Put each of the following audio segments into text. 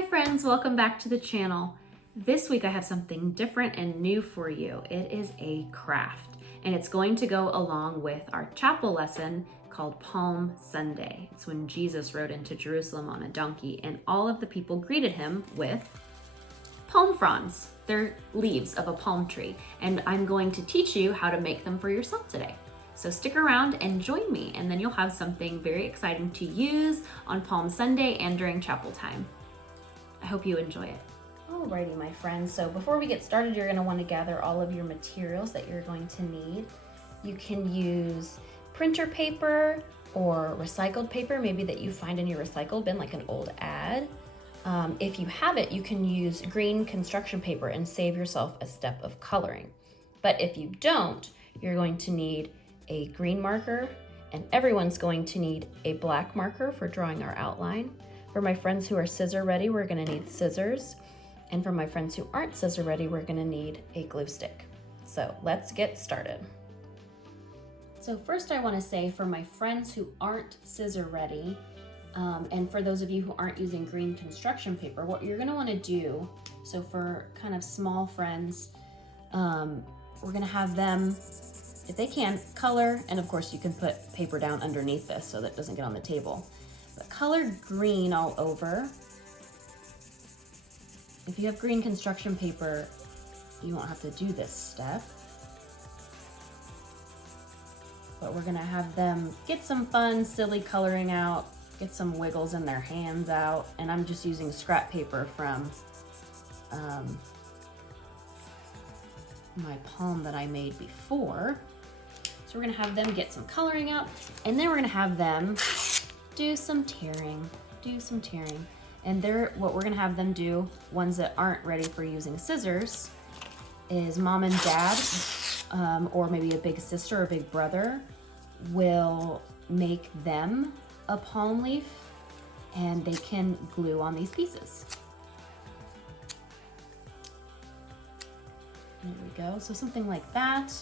Hi friends, welcome back to the channel. This week I have something different and new for you. It is a craft, and it's going to go along with our chapel lesson called Palm Sunday. It's when Jesus rode into Jerusalem on a donkey and all of the people greeted him with palm fronds. They're leaves of a palm tree, and I'm going to teach you how to make them for yourself today. So stick around and join me, and then you'll have something very exciting to use on Palm Sunday and during chapel time. I hope you enjoy it. Alrighty, my friends. So before we get started, you're gonna wanna gather all of your materials that you're going to need. You can use printer paper or recycled paper, maybe that you find in your recycle bin, like an old ad. If you have it, you can use green construction paper and save yourself a step of coloring. But if you don't, you're going to need a green marker, and everyone's going to need a black marker for drawing our outline. For my friends who are scissor ready, we're gonna need scissors. And for my friends who aren't scissor ready, we're gonna need a glue stick. So let's get started. So first I wanna say, for my friends who aren't scissor ready, and for those of you who aren't using green construction paper, what you're gonna wanna do, so for kind of small friends, we're gonna have them, if they can, color, and of course you can put paper down underneath this so that it doesn't get on the table. But color green all over. If you have green construction paper, you won't have to do this step. But we're gonna have them get some fun, silly coloring out, get some wiggles in their hands out, and I'm just using scrap paper from my palm that I made before. So we're gonna have them get some coloring out, and then we're gonna have them do some tearing. And what we're gonna have them do, ones that aren't ready for using scissors, is mom and dad, or maybe a big sister or big brother, will make them a palm leaf, and they can glue on these pieces. There we go, so something like that,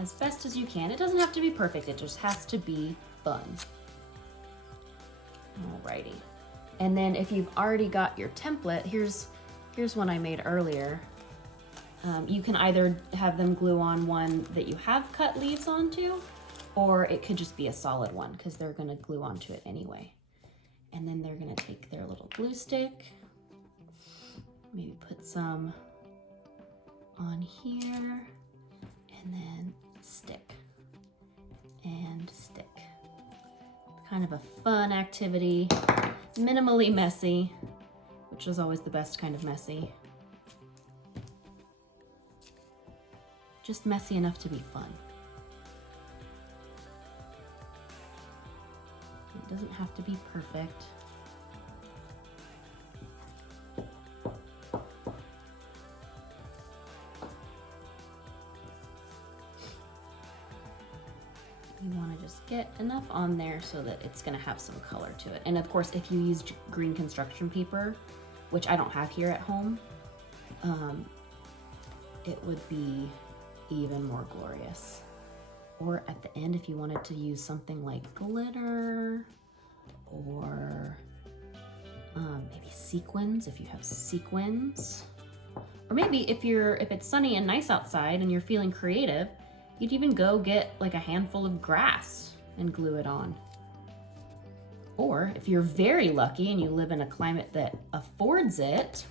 as best as you can. It doesn't have to be perfect, it just has to be fun. Alrighty. And then if you've already got your template, here's one I made earlier. You can either have them glue on one that you have cut leaves onto, or it could just be a solid one because they're gonna glue onto it anyway. And then they're gonna take their little glue stick, maybe put some on here, and then stick and stick. Kind of a fun activity, minimally messy, which is always the best kind of messy. Just messy enough to be fun. It doesn't have to be perfect. You want to just get enough on there so that it's going to have some color to it. And of course, if you use green construction paper, which I don't have here at home, it would be even more glorious. Or at the end, if you wanted to use something like glitter, or maybe sequins, if you have sequins. Or maybe if it's sunny and nice outside and you're feeling creative, you'd even go get like a handful of grass and glue it on. Or if you're very lucky and you live in a climate that affords it,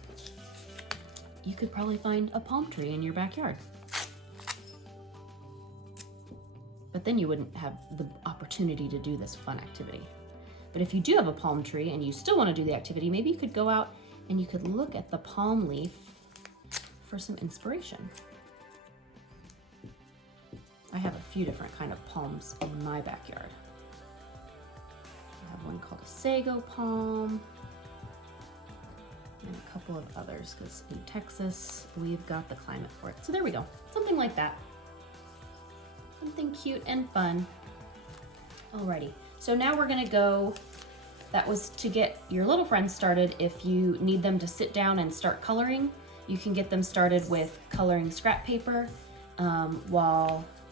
you could probably find a palm tree in your backyard. But then you wouldn't have the opportunity to do this fun activity. But if you do have a palm tree and you still want to do the activity, maybe you could go out and you could look at the palm leaf for some inspiration. I have a few different kind of palms in my backyard. I have one called a sago palm, and a couple of others, because in Texas, we've got the climate for it. So there we go, something like that. Something cute and fun. Alrighty, so now we're gonna go, that was to get your little friends started. If you need them to sit down and start coloring, you can get them started with coloring scrap paper,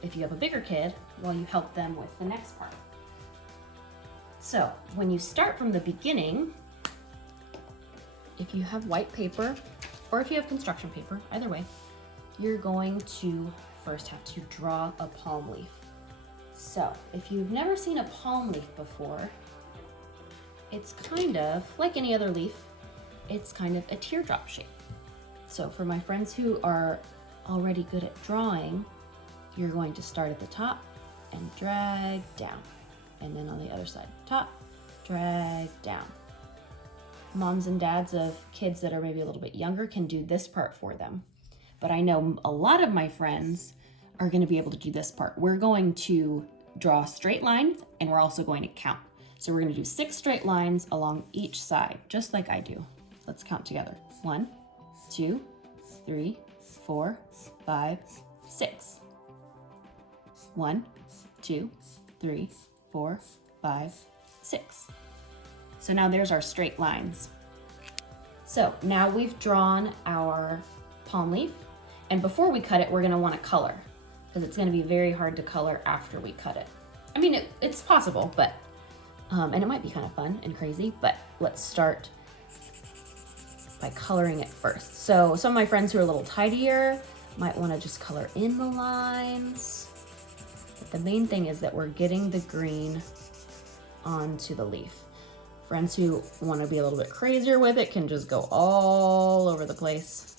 if you have a bigger kid, while you help them with the next part. So when you start from the beginning, if you have white paper or if you have construction paper, either way, you're going to first have to draw a palm leaf. So if you've never seen a palm leaf before, it's kind of like any other leaf. It's kind of a teardrop shape. So for my friends who are already good at drawing, you're going to start at the top and drag down. And then on the other side, top, drag down. Moms and dads of kids that are maybe a little bit younger can do this part for them. But I know a lot of my friends are going to be able to do this part. We're going to draw straight lines and we're also going to count. So we're going to do 6 straight lines along each side, just like I do. Let's count together. 1, 2, 3, 4, 5, 6. 1, 2, 3, 4, 5, 6. So now there's our straight lines. So now we've drawn our palm leaf, and before we cut it, we're gonna wanna color, because it's gonna be very hard to color after we cut it. I mean, it's possible, but, and it might be kind of fun and crazy, but let's start by coloring it first. So some of my friends who are a little tidier might wanna just color in the lines. But the main thing is that we're getting the green onto the leaf. Friends who want to be a little bit crazier with it can just go all over the place.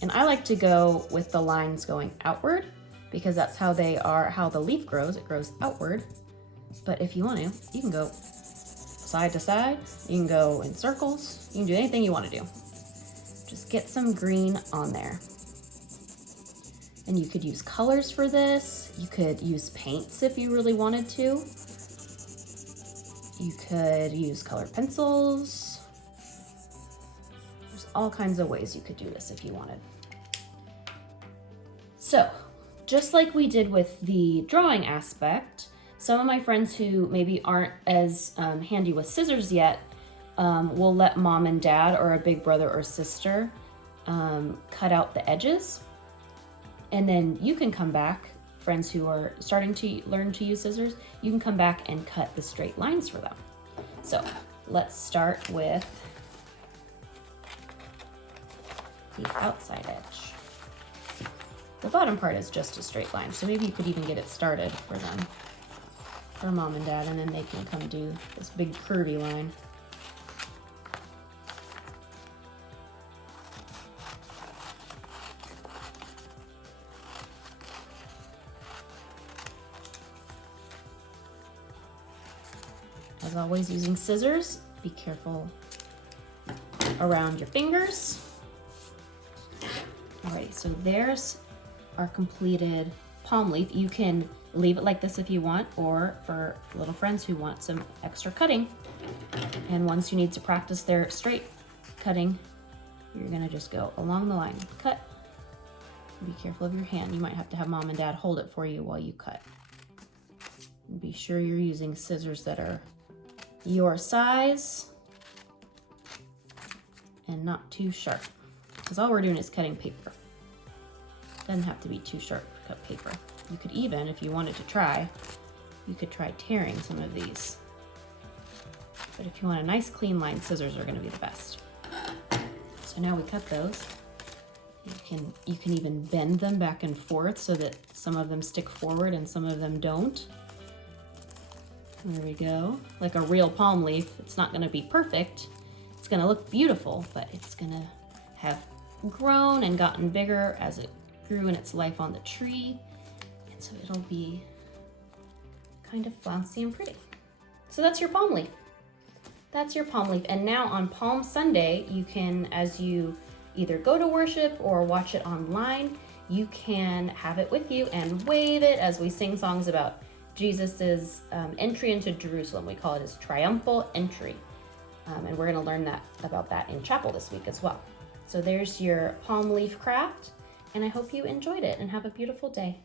And I like to go with the lines going outward because that's how the leaf grows. It grows outward. But if you want to, you can go side to side. You can go in circles. You can do anything you want to do. Just get some green on there. And you could use colors for this. You could use paints if you really wanted to. You could use colored pencils. There's all kinds of ways you could do this if you wanted. So, just like we did with the drawing aspect, some of my friends who maybe aren't as handy with scissors yet will let mom and dad or a big brother or sister cut out the edges. And then you can come back, friends who are starting to learn to use scissors, you can come back and cut the straight lines for them. So let's start with the outside edge. The bottom part is just a straight line, so maybe you could even get it started for them, for mom and dad, and then they can come do this big curvy line. As always, using scissors, be careful around your fingers. Alrighty, so there's our completed palm leaf. You can leave it like this if you want, or for little friends who want some extra cutting. And once you need to practice their straight cutting, you're gonna just go along the line, cut. Be careful of your hand. You might have to have mom and dad hold it for you while you cut. And be sure you're using scissors that are your size and not too sharp, because all we're doing is cutting paper. Doesn't have to be too sharp to cut paper. You could even, if you wanted to try, you could try tearing some of these. But if you want a nice clean line, scissors are going to be the best. So now we cut those. You can even bend them back and forth so that some of them stick forward and some of them don't. There we go. Like a real palm leaf. It's not going to be perfect. It's going to look beautiful, but it's going to have grown and gotten bigger as it grew in its life on the tree. And so it'll be kind of flouncy and pretty. So that's your palm leaf. That's your palm leaf. And now on Palm Sunday, you can, as you either go to worship or watch it online, you can have it with you and wave it as we sing songs about Jesus's entry into Jerusalem. We call it his triumphal entry. And we're gonna learn about that in chapel this week as well. So there's your palm leaf craft, and I hope you enjoyed it and have a beautiful day.